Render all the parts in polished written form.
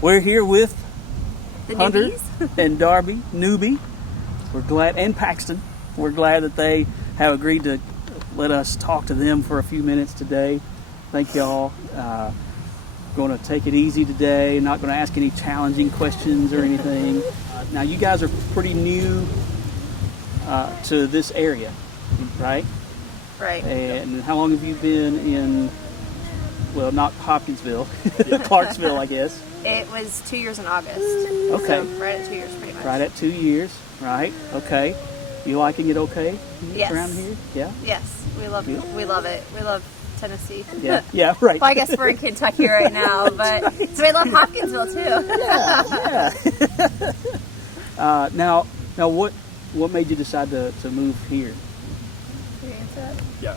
we're here with The Hunter Newbys. and Darby, Newby. We're glad, and Paxton. We're glad that they have agreed to let us talk to them for a few minutes today. Thank y'all. Going to take it easy today. Not going to ask any challenging questions or anything. Now, you guys are pretty new to this area, right? Right. And how long have you been in, well, not Hopkinsville, Clarksville, I guess? It was 2 years in August. Okay. So right at 2 years, pretty much. Right at 2 years, right? Okay. You liking it okay? Yes. Around here? Yeah? Yes, we love it. We love Tennessee. Yeah, yeah, right. Well, I guess we're in Kentucky right now, but so we love Hopkinsville too. Yeah. Now, what made you decide to move here? Can you answer that? Yeah,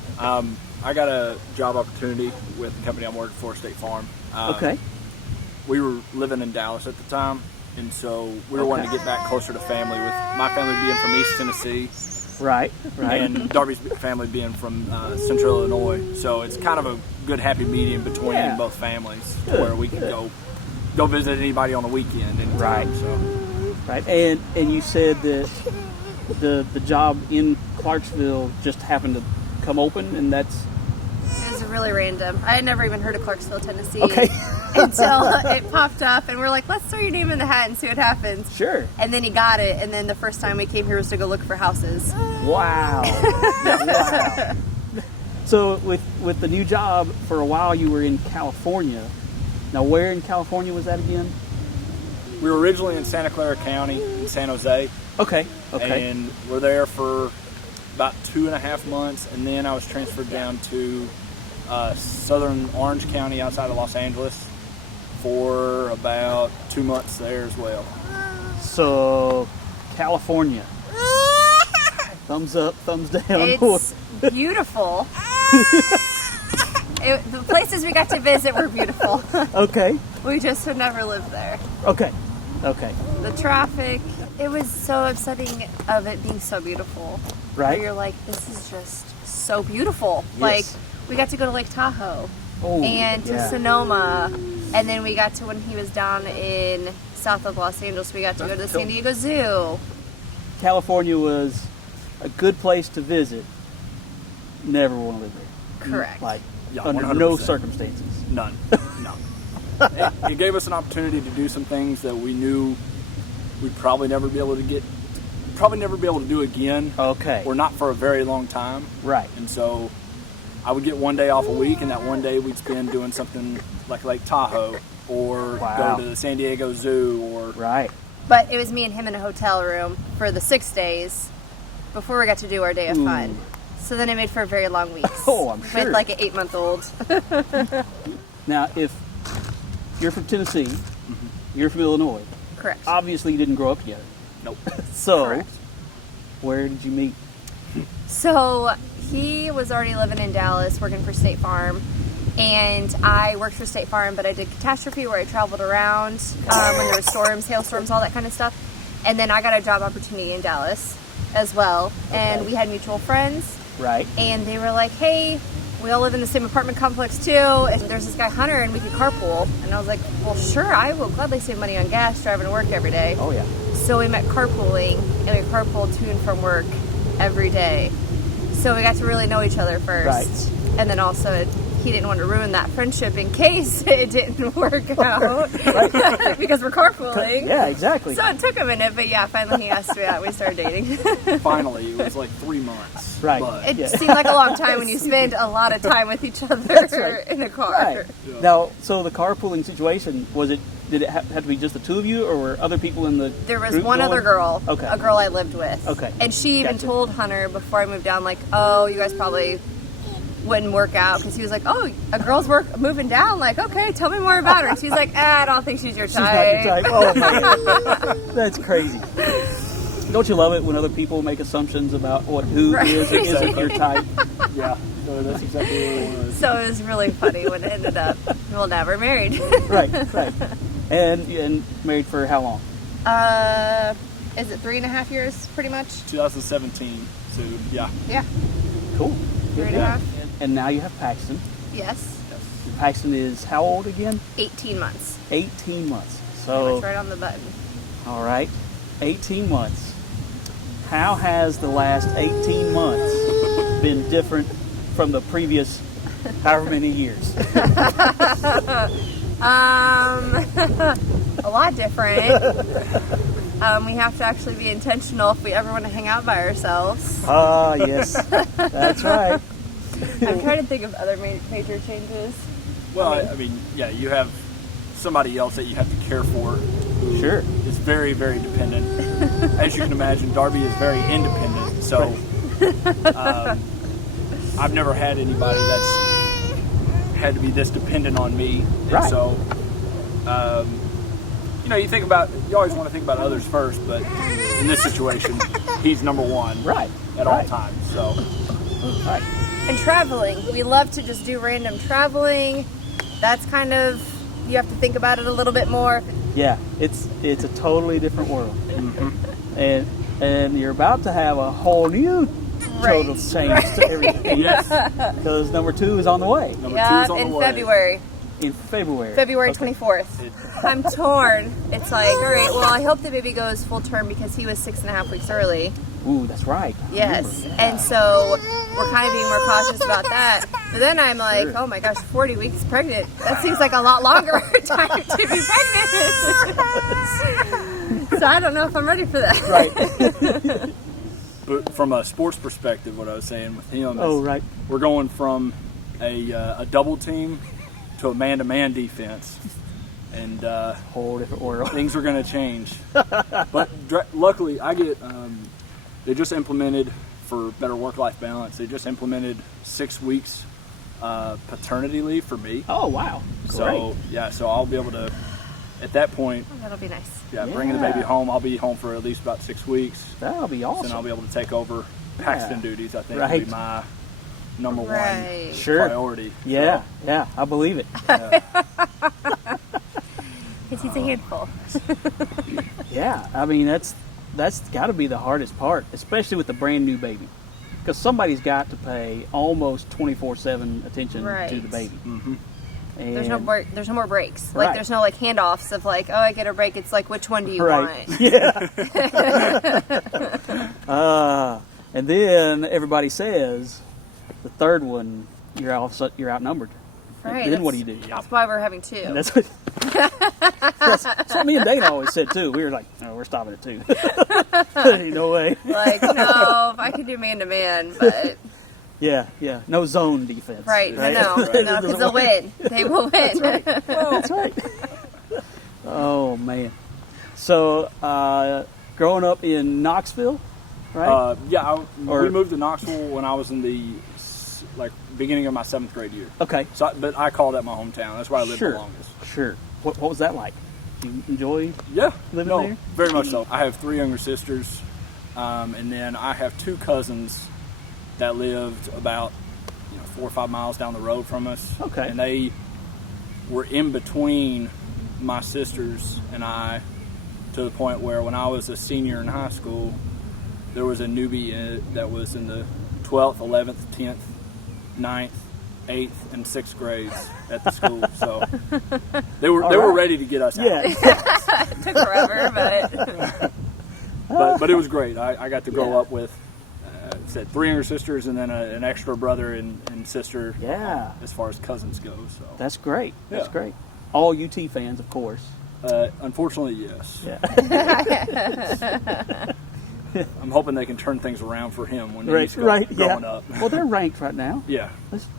I got a job opportunity with the company I'm working for, State Farm. Okay. We were living in Dallas at the time, and so we were wanting to get back closer to family, with my family being from East Tennessee. Right. And Darby's family being from Central Illinois. So it's kind of a good happy medium between both families, where we can go visit anybody on the weekend anytime. Right. So. Right. And you said that the job in Clarksville just happened to come open, and that's... It was really random. I had never even heard of Clarksville, Tennessee. Okay. Until it popped up, and we're like, let's throw your name in the hat and see what happens. Sure. And then he got it, and then the first time we came here was to go look for houses. Wow. Wow. So with the new job, for a while you were in California. Now, where in California was that again? We were originally in Santa Clara County in San Jose. Okay. And we're there for about 2.5 months, and then I was transferred down to southern Orange County outside of Los Angeles for about 2 months there as well. So, California. Thumbs up, thumbs down. It's beautiful. The places we got to visit were beautiful. Okay. We just had never lived there. Okay. The traffic, it was so upsetting of it being so beautiful. Right. Where you're like, this is just so beautiful. Yes. Like, we got to go to Lake Tahoe and to Sonoma. And then we got to, when he was down in south of Los Angeles, we got to go to the San Diego Zoo. California was a good place to visit. Never want to live there. Correct. Like, Yeah, under 100%. no circumstances. None. No. It gave us an opportunity to do some things that we knew we'd probably never be able to do again. Okay. Or not for a very long time. Right. And so I would get one day off a week, and that one day we'd spend doing something like Lake Tahoe, or go to the San Diego Zoo, or... Right. But it was me and him in a hotel room for the 6 days before we got to do our day of fun. So then it made for a very long week. Oh, I'm sure. With like an 8-month-old. Now, if you're from Tennessee, you're from Illinois. Correct. Obviously, you didn't grow up together. Nope. So, Correct. where did you meet? So he was already living in Dallas working for State Farm. And I worked for State Farm, but I did catastrophe where I traveled around when there were storms, hailstorms, all that kind of stuff. And then I got a job opportunity in Dallas as well. And we had mutual friends. Right. And they were like, hey, we all live in the same apartment complex too. And there's this guy, Hunter, and we could carpool. And I was like, well, sure, I will gladly save money on gas driving to work every day. Oh, yeah. So we met carpooling, and we carpooled to and from work every day. So we got to really know each other first. Right. And then also, he didn't want to ruin that friendship in case it didn't work out. Because we're carpooling. Yeah, exactly. So it took a minute, but yeah, finally he asked me out. We started dating. Finally, it was like 3 months. Right. But It seemed like a long time when you spend a lot of time with each other in a car. Right. Yeah. Now, so the carpooling situation, did it have to be just the two of you, or were other people in the There was group one going? other girl, Okay. a girl I lived with. Okay. And she even Gotcha. told Hunter before I moved down, like, oh, you guys probably wouldn't work out, because he was like, oh, a girl's moving down, like, okay, tell me more about her. And she's like, I don't think she's your She's type. not your type. Oh, my God. That's crazy. Don't you love it when other people make assumptions about who is or isn't your type? yeah, so that's exactly what it was. So it was really funny when it ended up, well, now we're married. Right. And married for how long? Is it 3.5 years, pretty much? 2017, so yeah. Yeah, Cool. 3.5. And now you have Paxton. Yes, Paxton is how old again? 18 months. 18 months. So, It's right on the button. all right, 18 months. How has the last 18 months been different from the previous however many years? A lot different. We have to actually be intentional if we ever want to hang out by ourselves. Ah, yes, that's right. I'm trying to think of other major changes. Well, I mean, yeah, you have somebody else that you have to care for. Who Sure. is very, very dependent. As you can imagine, Darby is very independent. So I've never had anybody that's had to be this dependent on me. And Right. so, you always want to think about others first, but in this situation, he's number one Right. at all times. So, Right. And traveling. We love to just do random traveling. That's kind of, you have to think about it a little bit more. Yeah, it's a totally different world, and you're about to have a whole new total Right. change to everything. yes, Because number 2 is on the way number two Yeah, is on in the way. February. in February. February Okay. 24th. I'm torn. It's like, all right, well, I hope the baby goes full term because he was 6.5 weeks early. Ooh, that's right. I Yes. remember. And so we're kind of being more cautious about that. But then I'm like, Sure. oh my gosh, 40 weeks pregnant. That seems like a lot longer time to be pregnant. So I don't know if I'm ready for that. Right. But from a sports perspective, what I was saying with him is Oh, right. we're going from a double team to a man-to-man defense, and Whole different world. things are going to change. But luckily, I get they just implemented, for better work-life balance, they just implemented 6 weeks paternity leave for me. Oh, wow. So so I'll be able to, at that point, That'll be nice. bringing the Yeah. baby home. I'll be home for at least about 6 weeks. That'll be awesome. Then I'll be able to take over Paxton Yeah. duties. I think will Right. be my number Right. one Sure. priority. Yeah, yeah, I believe it. Because he's a handful. Yeah, I mean that's got to be the hardest part, especially with the brand new baby, because somebody's got to pay almost 24/7 attention Right. to the baby. Mm-hmm. And There's no there's no more breaks. Right. Like there's no like handoffs of like, oh, I get a break. It's like, which one do you right, want? yeah. And then everybody says the third one you're outnumbered. Right. Then what do you do? That's why we're having two. And that's what. that's what me and Dana always said too. We were like, no, we're stopping at 2. Ain't no way. Like, no, I can do man to man, but Yeah, no zone defense. right, right? no, because they'll win. They will win. That's right. Oh man. So growing up in Knoxville, right? We moved to Knoxville when I was in the beginning of my 7th grade year. Okay. So, but I call that my hometown. That's where I lived Sure. the longest. Sure. What was that like? You enjoy? Yeah, Living there? very much so. I have 3 younger sisters, and then I have 2 cousins that lived about 4 or 5 miles down the road from us. Okay. And they were in between my sisters and I, to the point where when I was a senior in high school, there was a newbie that was in the 12th, 11th, 10th, 9th, 8th, and 6th grades at the school. So they were ready to get us out. Yeah. It took forever, but But it was great. I got to grow Yeah. up with said 3 younger sisters and then an extra brother and sister. Yeah. As far as cousins go, so That's great. That's Yeah. great. All UT fans, of course. unfortunately, yes. Yeah. I'm hoping they can turn things around for him when Right. he's Right. growing Yeah. up. Well, they're ranked right now. Yeah,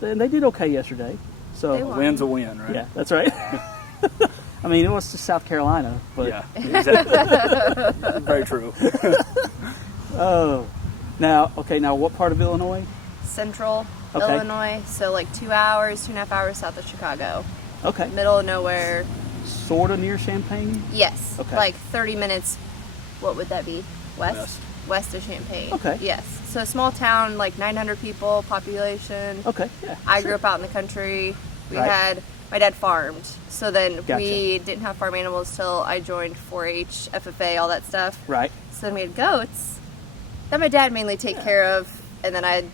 And they did okay yesterday. So They a won. win's a win, right? yeah, that's right. I mean, it was just South Carolina, but Yeah, exactly. Very true. oh, now what part of Illinois? Central Okay. Illinois, so like 2.5 hours south of Chicago, Okay, middle of nowhere. sort of near Champaign. Yes, Okay. like 30 minutes. What would that be? West. West of Champaign. Okay. Yes, so a small town, like 900 people population. Okay, yeah. I sure. grew up out in the country. Right. My dad farmed, so then Gotcha. we didn't have farm animals till I joined 4-H, FFA, all that stuff. Right. So then we had goats that my dad mainly take care of, and then I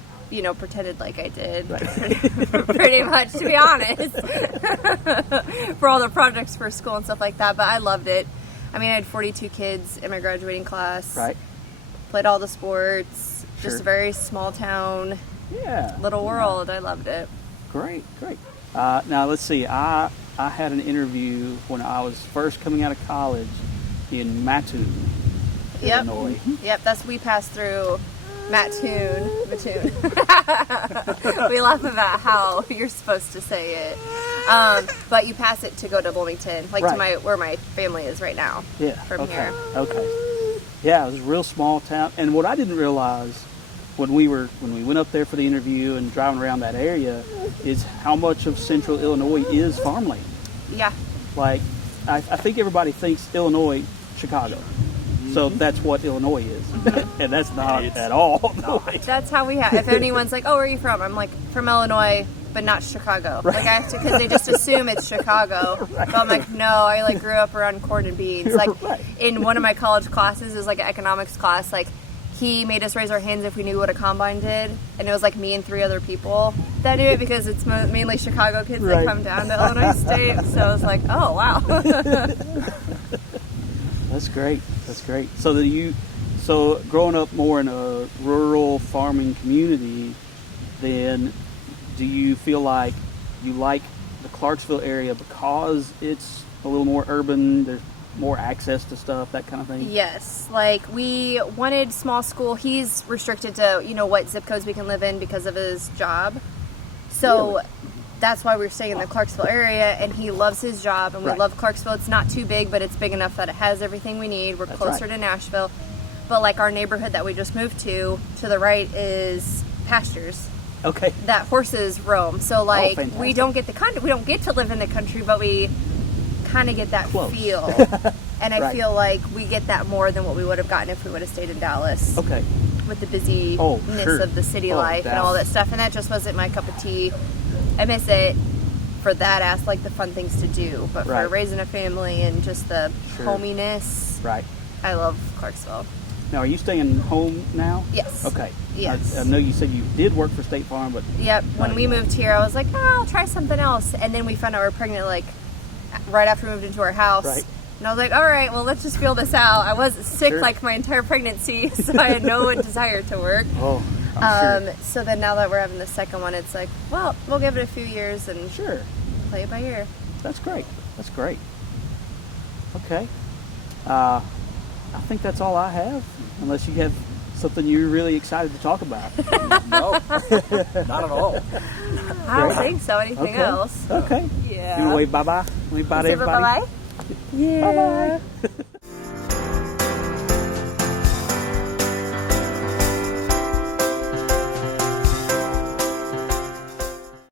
pretended like I did. Right. Pretty much, to be honest. For all the projects for school and stuff like that. But I loved it. I mean, I had 42 kids in my graduating class. Right. Played all the sports. Sure. Just a very small town, Yeah. little world. I loved it. Great. Now let's see. I had an interview when I was first coming out of college in Mattoon, Yep. Illinois. Yep, we passed through Mattoon. We laugh about how you're supposed to say it. But you pass it to go to Bloomington, like to Right. where my family is right now. Yeah. From here. Okay. Yeah, it was a real small town, and what I didn't realize when we went up there for the interview and driving around that area is how much of central Illinois is farmland. Yeah. Like, I think everybody thinks Illinois, Chicago. So that's what Illinois is. And that's not at all. That's how we have. If anyone's like, "Oh, where are you from?" I'm like, "From Illinois, but not Chicago." Right. Like I have to, because they just assume it's Chicago. But I'm like, no, I grew up around corn and beans. Like Right. in one of my college classes, it was like an economics class. Like he made us raise our hands if we knew what a combine did, and it was like me and 3 other people that knew it because it's mainly Chicago kids Right. that come down to Illinois State. So I was like, oh wow. That's great. So growing up more in a rural farming community, then do you feel like you like the Clarksville area because it's a little more urban, there's more access to stuff, that kind of thing? Yes, we wanted small school. He's restricted to what zip codes we can live in because of his job. So Really? that's why we're staying in the Clarksville area, and he loves his job, and we Right. love Clarksville. It's not too big, but it's big enough that it has everything we need. We're That's closer right. to Nashville. But our neighborhood that we just moved to the right is pastures Okay. that horses roam. So fantastic. we don't get we don't get to live in the country, but we kind of get that Close. feel. And I Right. feel like we get that more than what we would have gotten if we would have stayed in Dallas Okay. with the busyness sure. of the city Oh, life and all that Dallas. stuff. And that just wasn't my cup of tea. I miss it for that the fun things to do. But for Right. raising a family and just the Sure. hominess, Right. I love Clarksville. Now, are you staying home now? Yes. Okay. Yes. I know you said you did work for State Farm, but Yep. When we moved here, I was like, I'll try something else. And then we found out we were pregnant, right after we moved into our house. Right. And I was like, all right, well, let's just feel this out. I was sick Sure. my entire pregnancy, so I had no desire to work. oh, I'm sure. So then now that we're having the second one, it's like, well, we'll give it a few years and Sure. play it by ear. That's great. Okay. I think that's all I have, unless you have something you're really excited to talk about. No, not at all. I don't Great. think so. Anything else? Okay. Yeah. You want to wave bye-bye? Wave bye to Say everybody? bye-bye? Yeah. Bye-bye.